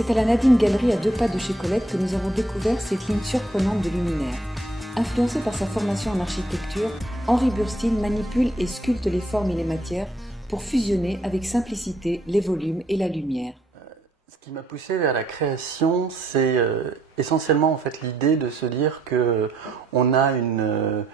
C'est à la Nadine Galerie à 2 pas de chez Colette que nous avons découvert cette ligne surprenante de luminaire. Influencé par sa formation en architecture, Henri Burstein manipule et sculpte les formes et les matières pour fusionner avec simplicité les volumes et la lumière. Ce qui m'a poussé vers la création, c'est essentiellement en fait l'idée de se dire que on a une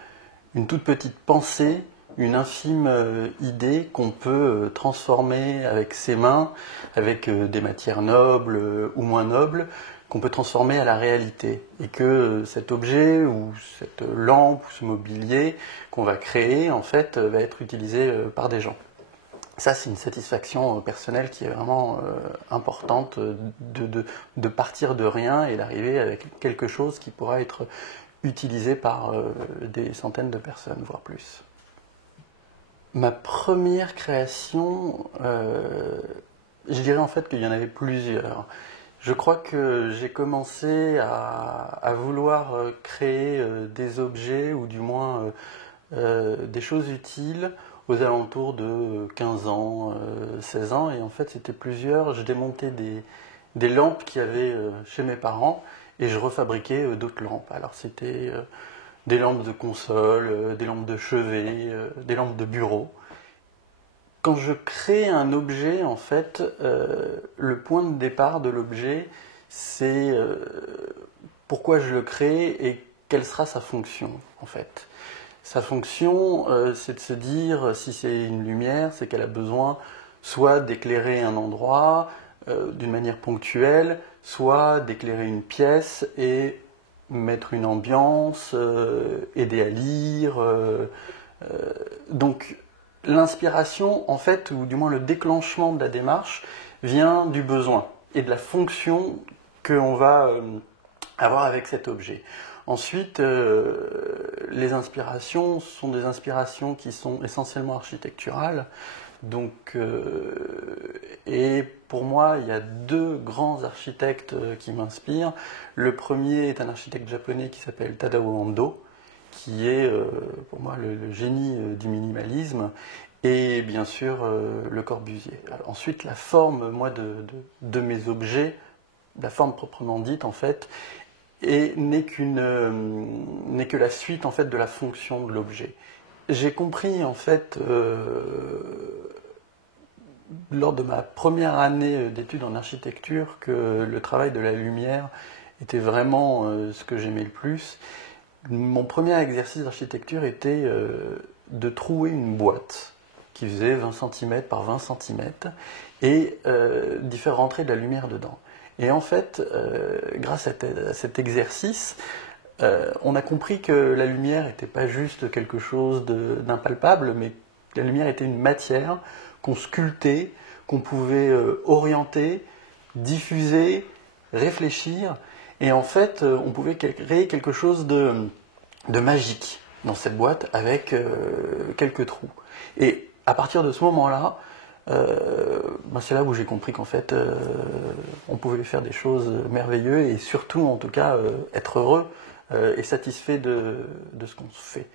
toute petite pensée, une infime idée qu'on peut transformer avec ses mains, avec des matières nobles ou moins nobles, qu'on peut transformer à la réalité. Et que cet objet ou cette lampe ou ce mobilier qu'on va créer, en fait, va être utilisé par des gens. Ça, c'est une satisfaction personnelle qui est vraiment importante de partir de rien et d'arriver avec quelque chose qui pourra être utilisé par des centaines de personnes, voire plus. Ma première création, je dirais en fait qu'il y en avait plusieurs. Je crois que j'ai commencé à vouloir créer des objets, ou du moins des choses utiles, aux alentours de 15 ans, 16 ans, et en fait c'était plusieurs. Je démontais des lampes qu'il y avait chez mes parents, et je refabriquais d'autres lampes. Alors c'était des lampes de console, des lampes de chevet, des lampes de bureau. Quand je crée un objet, en fait, le point de départ de l'objet, c'est pourquoi je le crée et quelle sera sa fonction, en fait. Sa fonction, c'est de se dire, si c'est une lumière, c'est qu'elle a besoin soit d'éclairer un endroit d'une manière ponctuelle, soit d'éclairer une pièce et mettre une ambiance, aider à lire. Donc l'inspiration, en fait, ou du moins le déclenchement de la démarche, vient du besoin et de la fonction qu'on va avoir avec cet objet. Ensuite, les inspirations sont des inspirations qui sont essentiellement architecturales. Donc, et pour moi, il y a deux grands architectes qui m'inspirent. Le premier est un architecte japonais qui s'appelle Tadao Ando, qui est pour moi le génie du minimalisme, et bien sûr Le Corbusier. Alors, ensuite, la forme, moi, de mes objets, la forme proprement dite, en fait, n'est que la suite en fait de la fonction de l'objet. J'ai compris en fait lors de ma première année d'études en architecture que le travail de la lumière était vraiment ce que j'aimais le plus. Mon premier exercice d'architecture était de trouer une boîte qui faisait 20 cm par 20 cm et d'y faire rentrer de la lumière dedans. Et en fait, grâce à cet exercice, on a compris que la lumière n'était pas juste quelque chose d'impalpable, mais que la lumière était une matière qu'on sculptait, qu'on pouvait orienter, diffuser, réfléchir. Et en fait, on pouvait créer quelque chose de magique dans cette boîte avec quelques trous. Et à partir de ce moment-là, c'est là où j'ai compris qu'en fait, on pouvait faire des choses merveilleuses et surtout, en tout cas, être heureux et satisfait de ce qu'on fait.